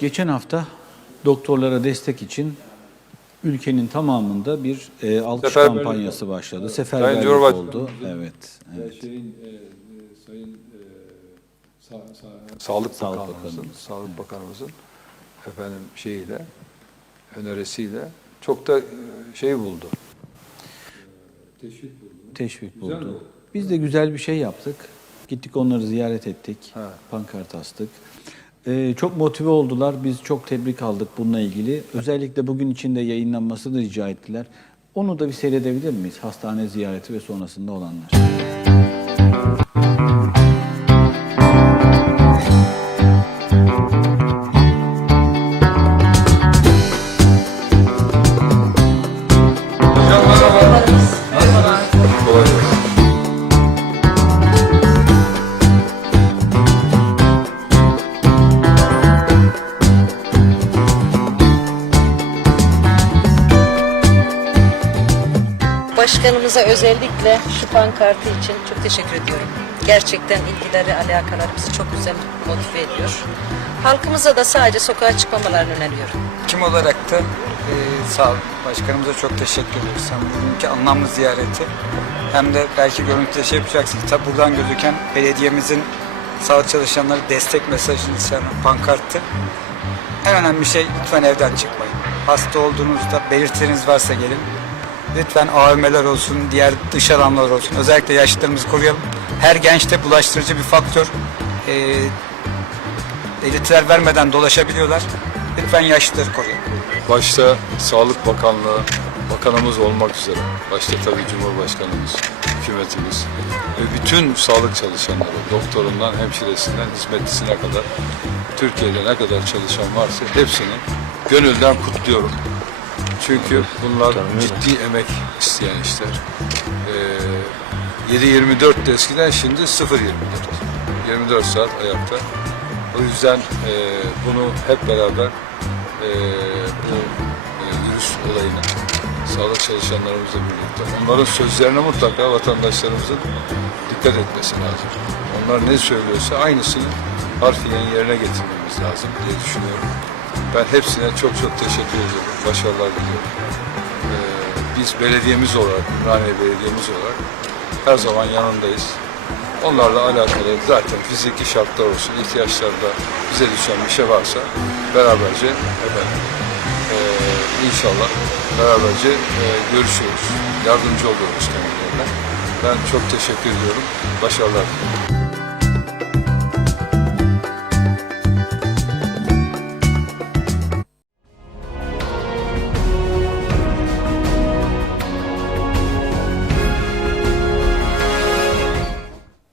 geçen hafta doktorlara destek için ülkenin tamamında bir e, alkış Seferberlik kampanyası başladı. Sayın Seferberlik oldu. Evet. evet. Şeyin, e, Sayın e, sa, sa, Sağlık, Sağlık Bakanımızın, Bakanımız. Sağlık Bakanımızın efendim şeyiyle, önerisiyle çok da e, şey buldu. teşvik buldu. Teşvik Güzel buldu. oldu. Biz de güzel bir şey yaptık. Gittik onları ziyaret ettik. Ha. Pankart astık. Ee, çok motive oldular. Biz çok tebrik aldık bununla ilgili. Özellikle bugün içinde yayınlanmasını rica ettiler. Onu da bir seyredebilir miyiz? Hastane ziyareti ve sonrasında olanlar. Başkanımıza özellikle şu pankartı için çok teşekkür ediyorum. Gerçekten ilgileri, alakaları bizi çok güzel motive ediyor. Halkımıza da sadece sokağa çıkmamalarını öneriyorum. Kim olarak da e, sağ ol. Başkanımıza çok teşekkür ediyoruz. Hem bugünkü anlamlı ziyareti hem de belki görüntüde şey yapacaksın. Tabi buradan gözüken belediyemizin sağlık çalışanları destek mesajını içeren pankarttı. En önemli şey lütfen evden çıkmayın. Hasta olduğunuzda belirtileriniz varsa gelin. Lütfen AVM'ler olsun, diğer dış alanlar olsun. Özellikle yaşlılarımızı koruyalım. Her gençte bulaştırıcı bir faktör. E, belirtiler vermeden dolaşabiliyorlar. Lütfen yaşlıları koruyalım. Başta Sağlık Bakanlığı, bakanımız olmak üzere, başta tabii Cumhurbaşkanımız, hükümetimiz ve bütün sağlık çalışanları, doktorundan, hemşiresinden, hizmetlisine kadar, Türkiye'de ne kadar çalışan varsa hepsini gönülden kutluyorum. Çünkü bunlar ciddi emek isteyen işler. Ee, 7-24 de eskiden şimdi 0-24. 24 saat ayakta. O yüzden e, bunu hep beraber e, bu e, virüs olayını sağlık çalışanlarımızla birlikte onların sözlerine mutlaka vatandaşlarımızın dikkat etmesi lazım. Onlar ne söylüyorsa aynısını harfiyen yerine getirmemiz lazım diye düşünüyorum. Ben hepsine çok çok teşekkür ediyorum. Başarılar diliyorum. Ee, biz belediyemiz olarak, Ümraniye Belediyemiz olarak her zaman yanındayız. Onlarla alakalı zaten fiziki şartlar olsun, ihtiyaçlarda bize düşen bir şey varsa beraberce efendim, eee, inşallah beraberce eee, görüşüyoruz, yardımcı oluyoruz kendilerine. Ben çok teşekkür ediyorum. Başarılar diliyorum.